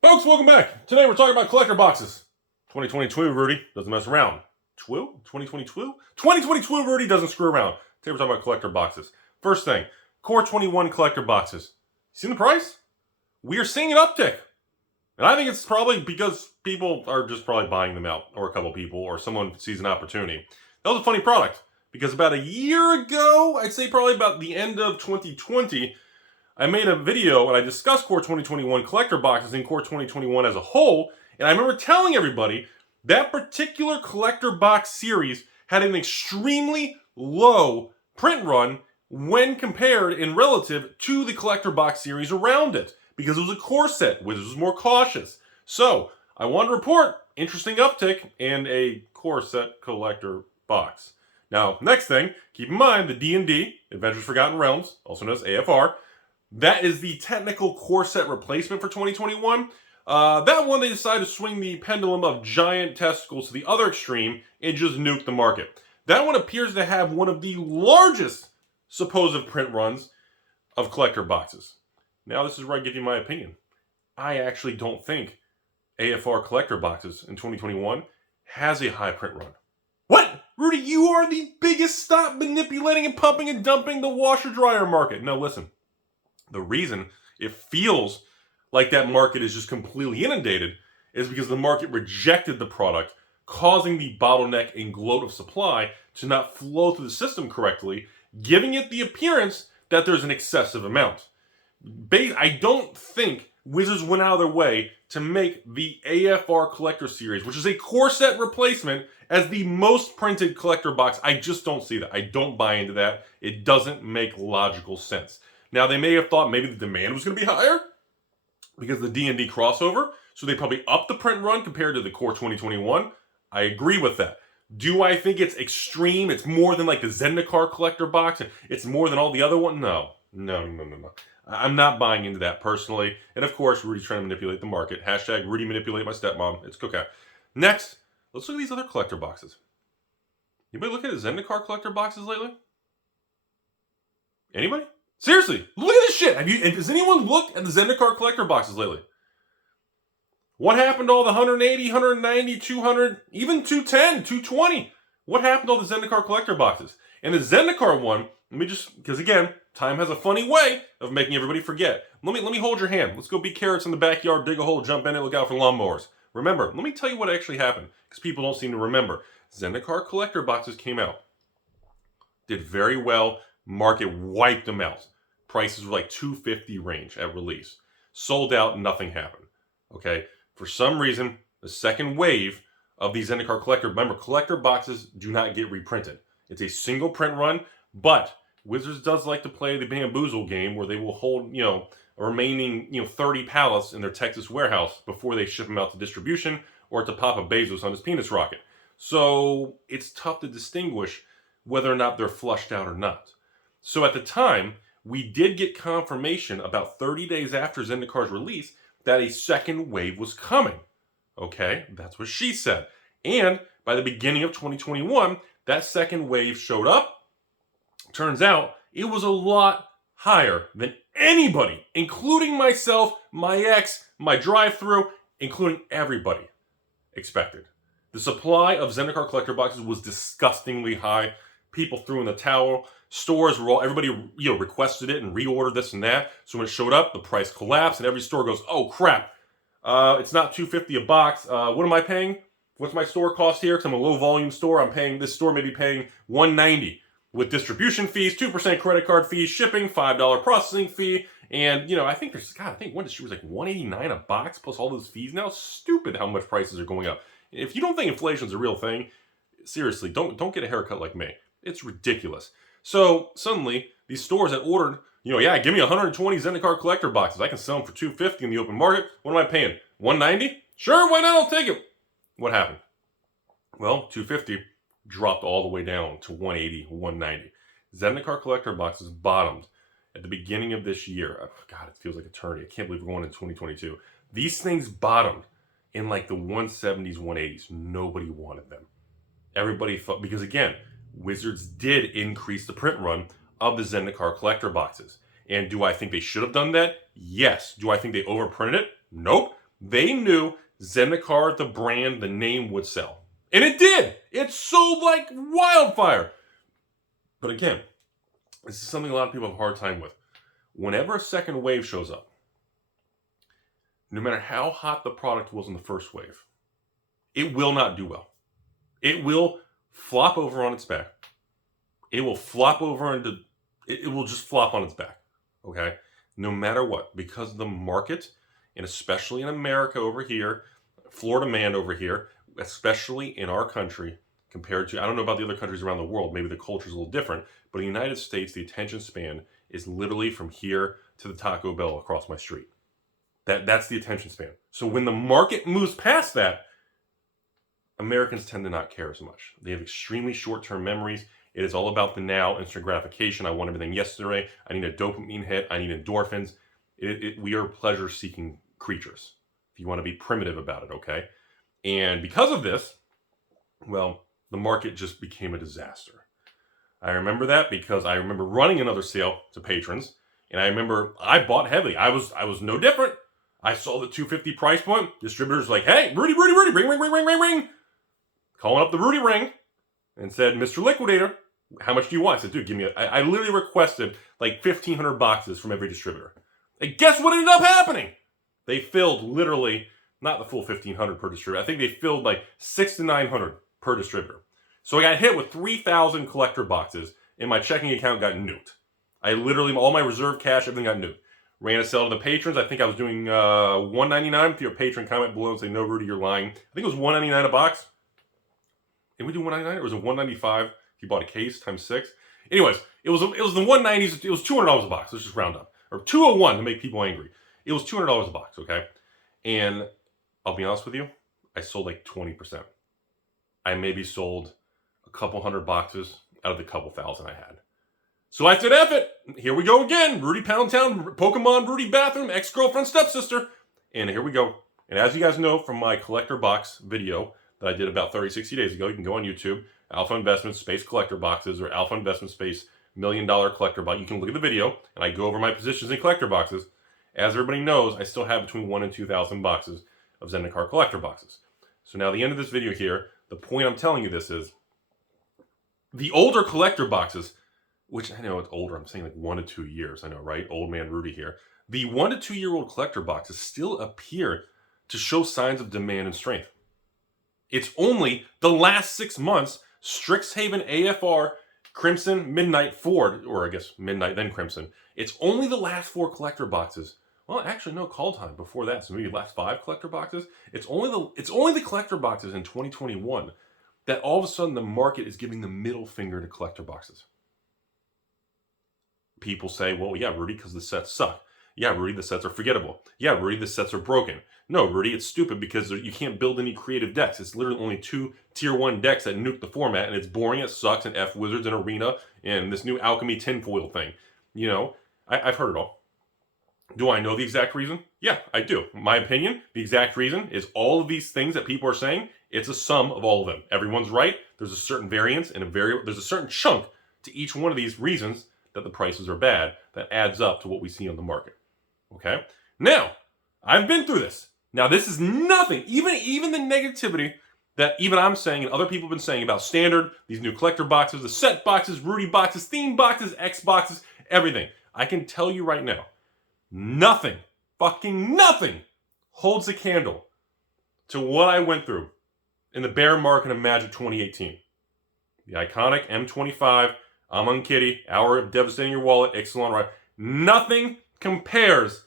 Folks, welcome back. Today we're talking about collector boxes. 2022 Rudy doesn't mess around. 2022? 2022 Rudy doesn't screw around. Today we're talking about collector boxes. First thing, Core 21 collector boxes. Seen the price? We are seeing an uptick. And I think it's probably because people are just probably buying them out, or a couple people, or someone sees an opportunity. That was a funny product, because about a year ago, I'd say probably about the end of 2020, I made a video and I discussed Core 2021 collector boxes and Core 2021 as a whole, and I remember telling everybody that particular collector box series had an extremely low print run when compared in relative to the collector box series around it, because it was a core set, Wizards was more cautious. So, I want to report interesting uptick in a core set collector box. Now, next thing, keep in mind the D&D, Adventures Forgotten Realms, also known as AFR, that is the technical core set replacement for 2021. That one, they decided to swing the pendulum of giant testicles to the other extreme and just nuke the market. That one appears to have one of the largest supposed print runs of collector boxes. Now, this is where I give you my opinion. I actually don't think AFR collector boxes in 2021 has a high print run. What? Rudy, you are the biggest. Stop manipulating and pumping and dumping the washer-dryer market. No, listen. The reason it feels like that market is just completely inundated is because the market rejected the product, causing the bottleneck and gloat of supply to not flow through the system correctly, giving it the appearance that there's an excessive amount. I don't think Wizards went out of their way to make the AFR Collector Series, which is a core set replacement, as the most printed collector box. I just don't see that. I don't buy into that. It doesn't make logical sense. Now, they may have thought maybe the demand was going to be higher because of the D&D crossover, so they probably upped the print run compared to the Core 2021. I agree with that. Do I think it's extreme? It's more than like the Zendikar collector box? It's more than all the other ones? No. I'm not buying into that personally. And of course, Rudy's trying to manipulate the market. Hashtag Rudy manipulate my stepmom. It's okay. Next, let's look at these other collector boxes. Anybody look at Zendikar collector boxes lately? Anybody? Seriously, look at this shit. Has anyone looked at the Zendikar collector boxes lately? What happened to all the 180, 190, 200, even 210, 220? What happened to all the Zendikar collector boxes? And the Zendikar one, because again, time has a funny way of making everybody forget. Let me hold your hand. Let's go be carrots in the backyard, dig a hole, jump in it, look out for lawnmowers. Remember, let me tell you what actually happened, because people don't seem to remember. Zendikar collector boxes came out. Did very well. Market wiped them out. Prices were like $250 range at release. Sold out, nothing happened. Okay? For some reason, the second wave of these Zendikar collector, remember, collector boxes do not get reprinted. It's a single print run, but Wizards does like to play the bamboozle game where they will hold, a remaining, 30 pallets in their Texas warehouse before they ship them out to distribution or to Papa Bezos on his penis rocket. So it's tough to distinguish whether or not they're flushed out or not. So at the time, we did get confirmation about 30 days after Zendikar's release that a second wave was coming. Okay, that's what she said. And by the beginning of 2021, that second wave showed up. Turns out it was a lot higher than anybody, including myself, my ex, my drive-thru, including everybody, expected. The supply of Zendikar collector boxes was disgustingly high. People threw in the towel. Stores were everybody requested it and reordered this and that. So when it showed up, the price collapsed, and every store goes, "Oh crap! It's not $250 a box. What am I paying? What's my store cost here? Because I'm a low volume store. This store may be paying $190 with distribution fees, 2% credit card fees, shipping, $5 processing fee, and I think one distributor was like $189 a box plus all those fees. Now, stupid how much prices are going up. If you don't think inflation's a real thing, seriously, don't get a haircut like me. It's ridiculous. So suddenly, these stores that ordered, give me 120 Zendikar collector boxes. I can sell them for $250 in the open market. What am I paying? $190? Sure, why not? I'll take it. What happened? Well, $250 dropped all the way down to $180, $190. Zendikar collector boxes bottomed at the beginning of this year. Oh, God, it feels like eternity. I can't believe we're going into 2022. These things bottomed in like the 170s, 180s. Nobody wanted them. Everybody thought, because again, Wizards did increase the print run of the Zendikar collector boxes. And do I think they should have done that? Yes. Do I think they overprinted it? Nope. They knew Zendikar, the brand, the name would sell. And it did. It sold like wildfire. But again, this is something a lot of people have a hard time with. Whenever a second wave shows up, no matter how hot the product was in the first wave, it will not do well. It will flop over on its back. It will flop over into, it will just flop on its back, okay? No matter what, because the market, and especially in America over here, Florida man over here, especially in our country, compared to, I don't know about the other countries around the world, maybe the culture is a little different, but in the United States, the attention span is literally from here to the Taco Bell across my street. That's the attention span. So when the market moves past that, Americans tend to not care as much. They have extremely short-term memories. It is all about the now, instant gratification. I want everything yesterday. I need a dopamine hit. I need endorphins. We are pleasure-seeking creatures, if you want to be primitive about it, okay? And because of this, well, the market just became a disaster. I remember that because I remember running another sale to patrons, and I remember I bought heavily. I was no different. I saw the 250 price point. Distributors like, hey, Rudy, ring. Calling up the Rudy ring and said, Mr. Liquidator, how much do you want? I said, dude, give me I literally requested like 1,500 boxes from every distributor. And guess what ended up happening? They filled literally, not the full 1,500 per distributor. I think they filled like 600 to 900 per distributor. So I got hit with 3,000 collector boxes and my checking account got nuked. I literally, all my reserve cash, everything got nuked. Ran a sale to the patrons. I think I was doing $1.99. If you're a patron, comment below and say, no, Rudy, you're lying. I think it was $1.99 a box. Did we do $1.99 or was it $1.95 if you bought a case times 6? Anyways, it was the $1.90s. It was $200 a box. Let's just round up. Or $201 to make people angry. It was $200 a box, okay? And I'll be honest with you, I sold like 20%. I maybe sold a couple hundred boxes out of the couple thousand I had. So I said, F it. Here we go again. Rudy Pound Town, Pokemon Rudy bathroom, ex-girlfriend, stepsister. And here we go. And as you guys know from my collector box video that I did about 30, 60 days ago, you can go on YouTube, Alpha Investments Space Collector Boxes or Alpha Investment Space $1 Million Collector Box. You can look at the video and I go over my positions in collector boxes. As everybody knows, I still have between 1,000 and 2,000 boxes of Zendikar collector boxes. So now the end of this video here, the point I'm telling you this is, the older collector boxes, which I know it's older, I'm saying like 1 to 2 years, I know, right? Old man Rudy here. The 1 to 2 year old collector boxes still appear to show signs of demand and strength. It's only the last 6 months, Strixhaven AFR, Crimson, Midnight, Ford, or I guess Midnight, then Crimson. It's only the last 4 collector boxes. Well, actually, no, call time before that, so maybe the last 5 collector boxes. It's only the collector boxes in 2021 that all of a sudden the market is giving the middle finger to collector boxes. People say, well, yeah, Rudy, because the sets suck. Yeah, Rudy, the sets are forgettable. Yeah, Rudy, the sets are broken. No, Rudy, it's stupid because you can't build any creative decks. It's literally only 2 tier 1 decks that nuke the format, and it's boring, it sucks, and F Wizards and Arena, and this new Alchemy tinfoil thing. You know, I've heard it all. Do I know the exact reason? Yeah, I do. My opinion, the exact reason is all of these things that people are saying, it's a sum of all of them. Everyone's right. There's a certain variance and there's a certain chunk to each one of these reasons that the prices are bad that adds up to what we see on the market. Okay? Now, I've been through this. Now, this is nothing, even the negativity that even I'm saying and other people have been saying about standard, these new collector boxes, the set boxes, Rudy boxes, theme boxes, X boxes, everything. I can tell you right now, nothing, fucking nothing holds a candle to what I went through in the bear market of Magic 2018. The iconic M25, Amon Kitty, Hour of Devastating Your Wallet, Ixalan Ride. Nothing compares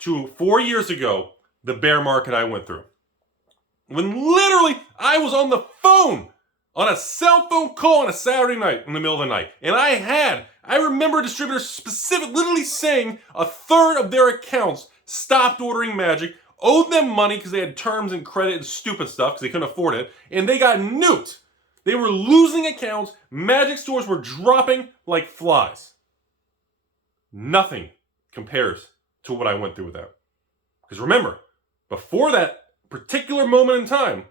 to 4 years ago, the bear market I went through. When literally I was on the phone, on a cell phone call on a Saturday night in the middle of the night. And I remember distributors literally saying a third of their accounts stopped ordering Magic, owed them money because they had terms and credit and stupid stuff because they couldn't afford it, and they got nuked. They were losing accounts. Magic stores were dropping like flies. Nothing compares to what I went through with that. Because remember, before that particular moment in time,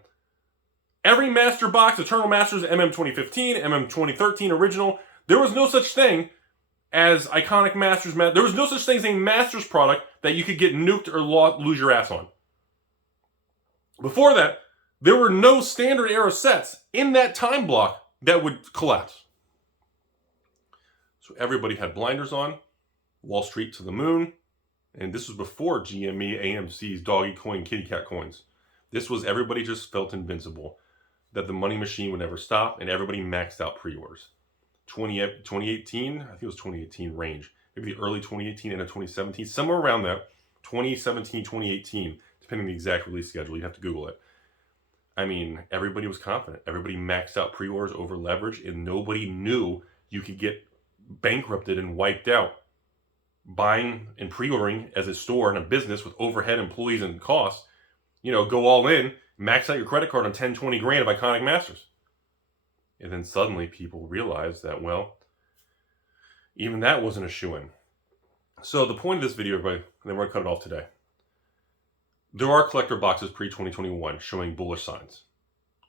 every master box, Eternal Masters, MM 2015, MM 2013 original, there was no such thing as iconic Masters. There was no such thing as a Masters product that you could get nuked or lose your ass on. Before that, there were no standard era sets in that time block that would collapse. So everybody had blinders on, Wall Street to the moon, and this was before GME, AMC's, doggy coin, kitty cat coins. This was everybody just felt invincible, that the money machine would never stop, and everybody maxed out pre-orders. 2018, I think it was 2018 range, maybe the early 2018, end of 2017, somewhere around that, 2017, 2018, depending on the exact release schedule. You have to Google it. I mean, everybody was confident. Everybody maxed out pre-orders over leverage, and nobody knew you could get bankrupted and wiped out buying and pre-ordering as a store and a business with overhead, employees, and costs. You know, go all in, max out your credit card on 10, 20 grand of Iconic Masters. And then suddenly people realized that, well, even that wasn't a shoo-in. So the point of this video, everybody, and then we're going to cut it off today. There are collector boxes pre-2021 showing bullish signs.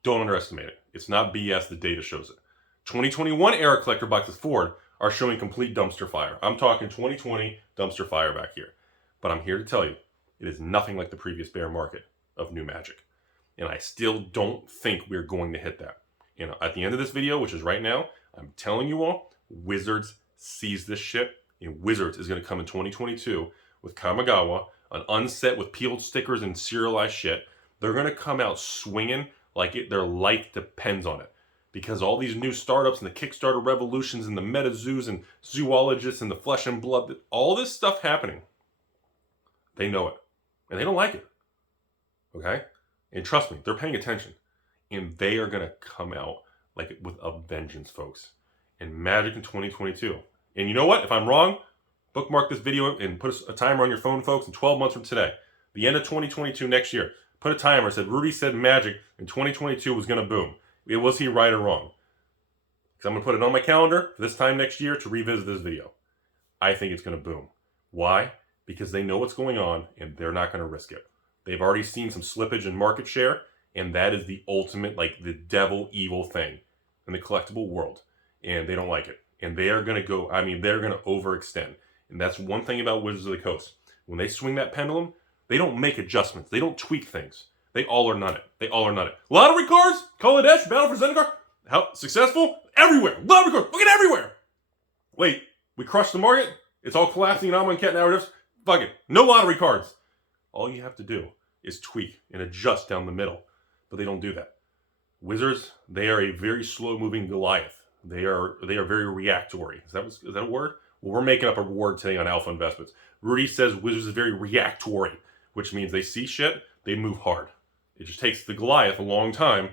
Don't underestimate it. It's not BS, the data shows it. 2021 era collector boxes forward are showing complete dumpster fire. I'm talking 2020 dumpster fire back here. But I'm here to tell you, it is nothing like the previous bear market of new magic. And I still don't think we're going to hit that. You know, at the end of this video, which is right now, I'm telling you all, Wizards sees this shit, and Wizards is going to come in 2022 with Kamigawa, an unset with peeled stickers and serialized shit. They're going to come out swinging like their life depends on it. Because all these new startups and the Kickstarter revolutions and the meta zoos and zoologists and the flesh and blood, all this stuff happening, they know it. And they don't like it. Okay? And trust me, they're paying attention. And they are going to come out like with a vengeance, folks. And Magic in 2022. And you know what? If I'm wrong, bookmark this video and put a timer on your phone, folks, in 12 months from today. The end of 2022 next year. Put a timer. Said Rudy said Magic in 2022 was going to boom. Was he right or wrong? Because I'm going to put it on my calendar for this time next year to revisit this video. I think it's going to boom. Why? Because they know what's going on and they're not going to risk it. They've already seen some slippage in market share, and that is the ultimate, like the devil evil thing in the collectible world. And they don't like it. And they are going to go, I mean, they're going to overextend. And that's one thing about Wizards of the Coast. When they swing that pendulum, they don't make adjustments. They don't tweak things. They all or none it. They all or none it. Lottery cards, Kaladesh, Battle for Zendikar, how successful? Everywhere. Lottery cards, look at everywhere. Wait, we crushed the market? It's all collapsing and I'm on cat narratives? Fuck it. No lottery cards. All you have to do is tweak and adjust down the middle. But they don't do that. Wizards, they are a very slow-moving Goliath. They are very reactory. Is that a word? Well, we're making up a word today on Alpha Investments. Rudy says Wizards is very reactory, which means they see shit, they move hard. It just takes the Goliath a long time